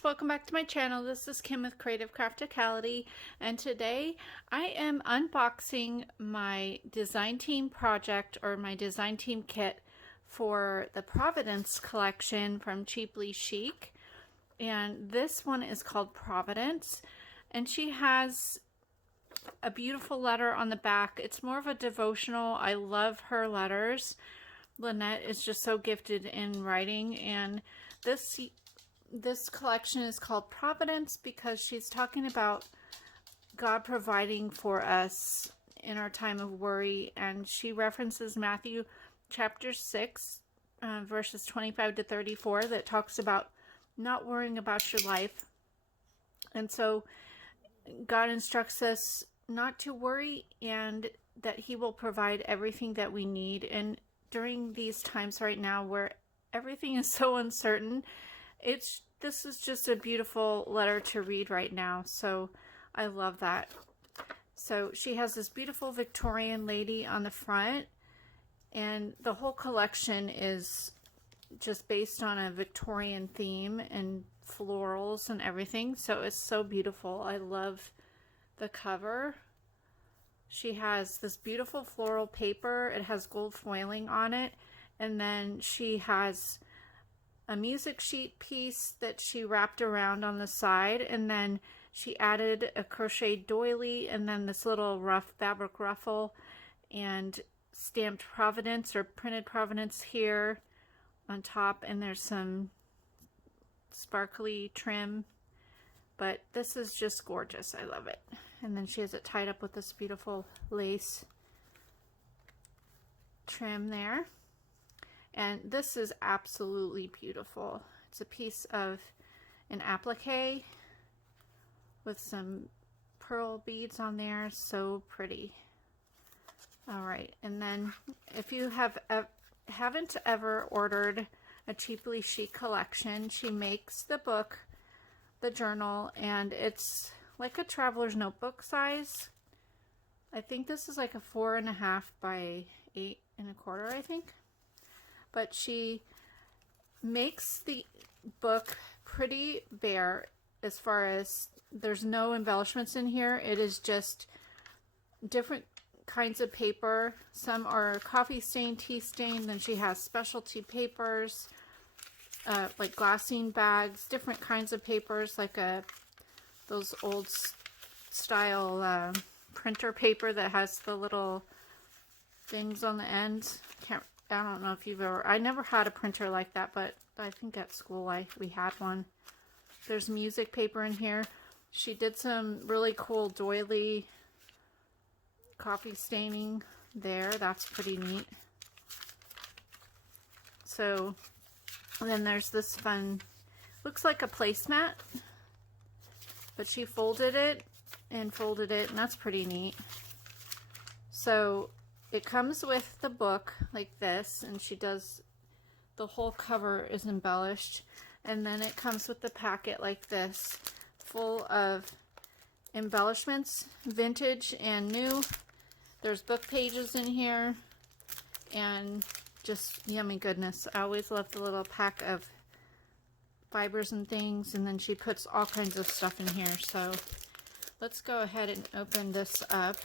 guys, welcome back to my channel. This is Kim with Creative Crafticality, and today I am unboxing my design team project, or my design team kit for the Providence collection from Chic. And this one is called Providence, and she has a beautiful letter on the back. It's more of a devotional. I love her letters. Lynette is just so gifted in writing, and this collection is called Providence because she's talking about God providing for us in our time of worry, and she references Matthew chapter 6 verses 25 to 34 that talks about not worrying about your life. And so God instructs us not to worry, and that he will provide everything that we need. And during these times right now where everything is so uncertain, this is just a beautiful letter to read right now. So I love that. So she has this beautiful Victorian lady on the front, and the whole collection is just based on a Victorian theme and florals and everything. So it's so beautiful. I love the cover. She has this beautiful floral paper. It has gold foiling on it, and then she has a music sheet piece that she wrapped around on the side, and then she added a crochet doily, and then this little rough fabric ruffle, and stamped Providence or printed Providence here on top, and there's some sparkly trim. But this is just gorgeous. I love it. And then she has it tied up with this beautiful lace trim there. And this is absolutely beautiful. It's a piece of an applique with some pearl beads on there. So pretty. All right, and then if you haven't ever ordered a Cheaply Chic collection, she makes the book, the journal, and it's like a traveler's notebook size. I think this is like a 4.5 by 8.25, I think. But she makes the book pretty bare as far as there's no embellishments in here. It is just different kinds of paper. Some are coffee stained, tea stained. Then she has specialty papers, like glassine bags, different kinds of papers, like those old style printer paper that has the little things on the ends. I don't know if you've ever, I never had a printer like that, but I think at school we had one. There's music paper in here. She did some really cool doily coffee staining there. That's pretty neat. So then there's this fun, looks like a placemat, but she folded it, and that's pretty neat. So it comes with the book like this, and she does, the whole cover is embellished, and then it comes with the packet like this, full of embellishments, vintage and new. There's book pages in here, and just yummy goodness. I always love the little pack of fibers and things, and then she puts all kinds of stuff in here. So let's go ahead and open this up.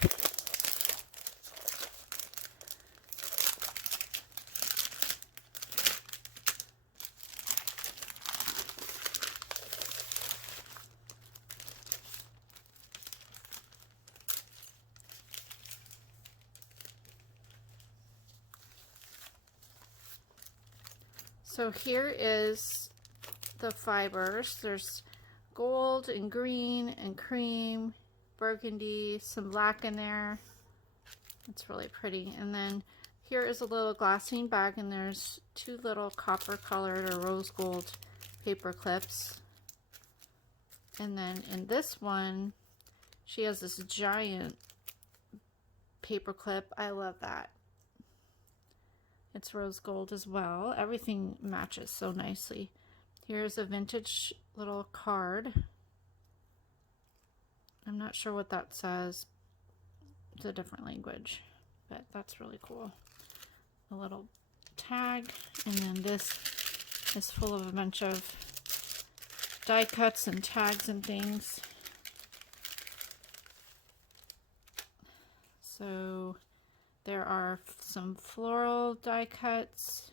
So here is the fibers. There's gold and green and cream, burgundy, some black in there. It's really pretty. And then here is a little glassine bag, and there's two little copper colored or rose gold paper clips. And then in this one, she has this giant paper clip. I love that. It's rose gold as well. Everything matches so nicely. Here's a vintage little card. I'm not sure what that says. It's a different language, but that's really cool. A little tag, and then this is full of a bunch of die cuts and tags and things. So there are some floral die cuts,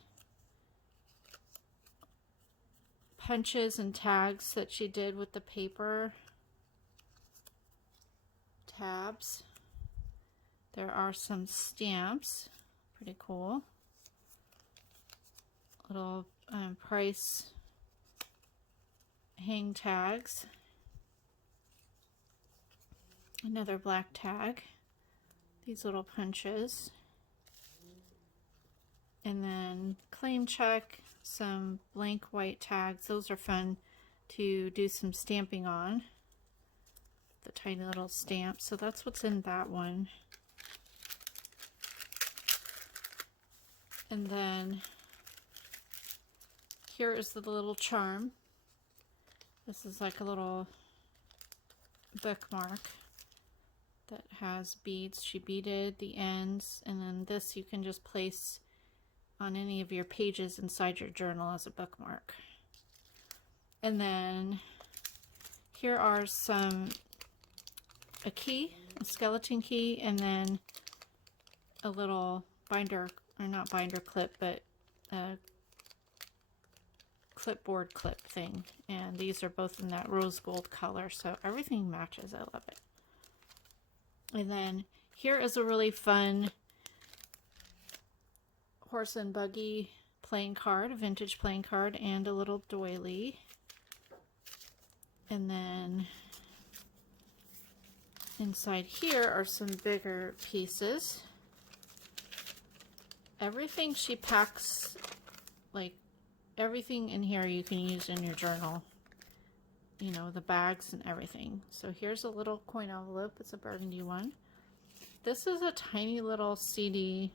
punches and tags that she did with the paper tabs. There are some stamps, pretty cool. Little price hang tags. Another black tag. These little punches. And then claim check, some blank white tags. Those are fun to do some stamping on. The tiny little stamps. So that's what's in that one. And then here is the little charm. This is like a little bookmark that has beads. She beaded the ends, and then this you can just place on any of your pages inside your journal as a bookmark. And then here are a key, a skeleton key, and then a little binder, or not binder clip, but a clipboard clip thing. And these are both in that rose gold color, so everything matches. I love it. And then here is a really fun horse and buggy playing card, a vintage playing card, and a little doily. And then inside here are some bigger pieces. Everything she packs, like everything in here you can use in your journal. You know, the bags and everything. So here's a little coin envelope. It's a burgundy one. This is a tiny little CD.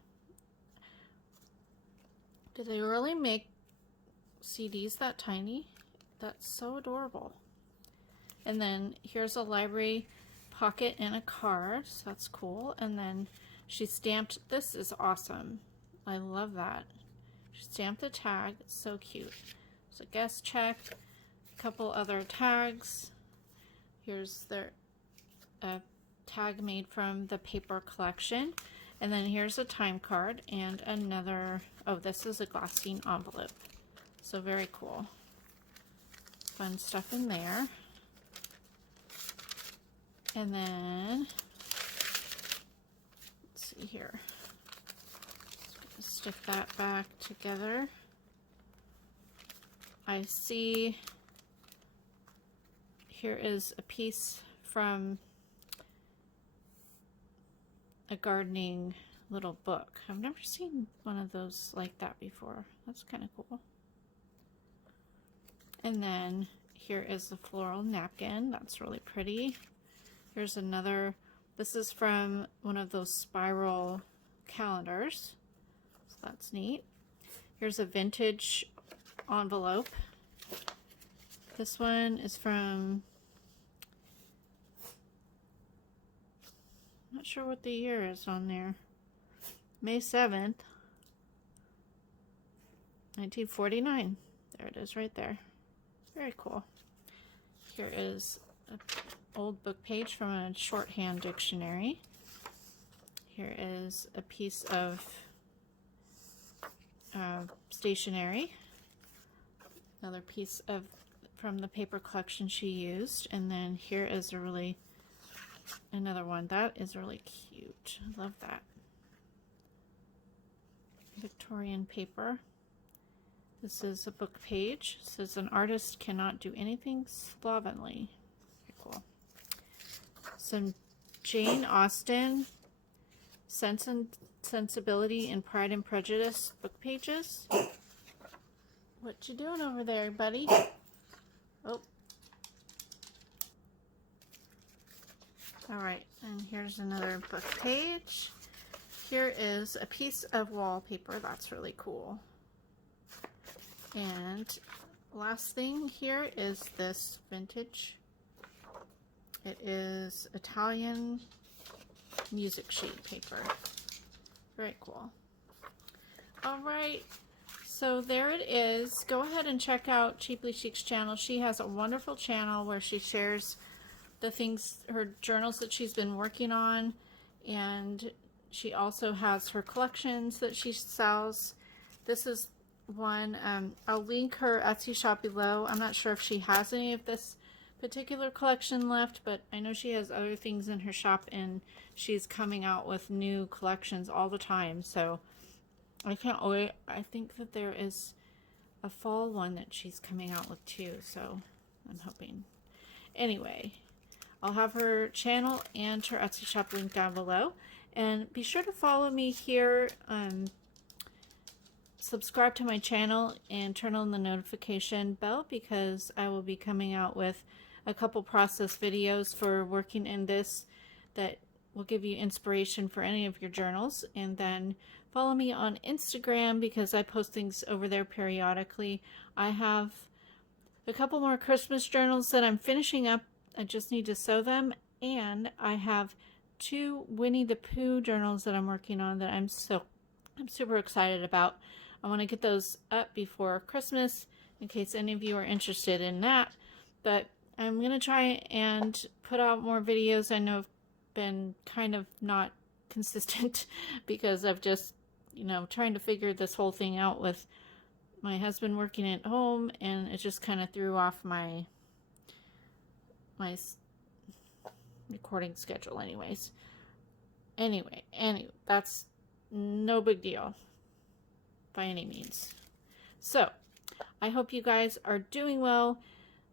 Do they really make CDs that tiny? That's so adorable. And then here's a library pocket and a card. So that's cool. And then she stamped, this is awesome. I love that. She stamped the tag. It's so cute. So guest check. Couple other tags. Here's their tag made from the paper collection, and then here's a time card and another, oh, this is a glassine envelope. So very cool. Fun stuff in there. And then let's see here. Stick that back together. I see here is a piece from a gardening little book. I've never seen one of those like that before. That's kind of cool. And then here is the floral napkin. That's really pretty. Here's another. This is from one of those spiral calendars. So that's neat. Here's a vintage envelope. This one is from, I'm not sure what the year is on there. May 7th, 1949. There it is right there. Very cool. Here is an old book page from a shorthand dictionary. Here is a piece of stationery. Another piece of from the paper collection she used. And then here is another one. That is really cute. I love that. Victorian paper. This is a book page. It says an artist cannot do anything slovenly. Very cool. Some Jane Austen, Sense and Sensibility and Pride and Prejudice book pages. What you doing over there, buddy? Oh. All right, and here's another book page. Here is a piece of wallpaper. That's really cool. And last thing here is this vintage. It is Italian music sheet paper. Very cool. All right, So there it is. Go ahead and check out Cheaply Chic's channel. She has a wonderful channel where she shares the things, her journals that she's been working on, and she also has her collections that she sells. This is one, I'll link her Etsy shop below. I'm not sure if she has any of this particular collection left, but I know she has other things in her shop, and she's coming out with new collections all the time, so I can't wait. I think that there is a fall one that she's coming out with too, so I'm hoping. Anyway, I'll have her channel and her Etsy shop linked down below, and be sure to follow me here. Subscribe to my channel and turn on the notification bell, because I will be coming out with a couple process videos for working in this that will give you inspiration for any of your journals. And then follow me on Instagram, because I post things over there periodically. I have a couple more Christmas journals that I'm finishing up. I just need to sew them, and I have 2 Winnie the Pooh journals that I'm working on that I'm super excited about. I want to get those up before Christmas in case any of you are interested in that. But I'm going to try and put out more videos. I know I've been kind of not consistent because I've just, trying to figure this whole thing out with my husband working at home, and it just kind of threw off my recording schedule anyways. Anyway, that's no big deal by any means. So I hope you guys are doing well,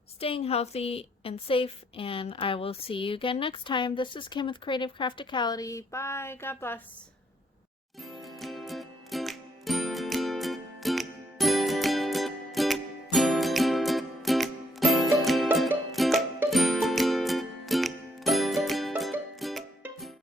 staying healthy and safe, and I will see you again next time. This is Kim with Creative Crafticality. Bye. God bless.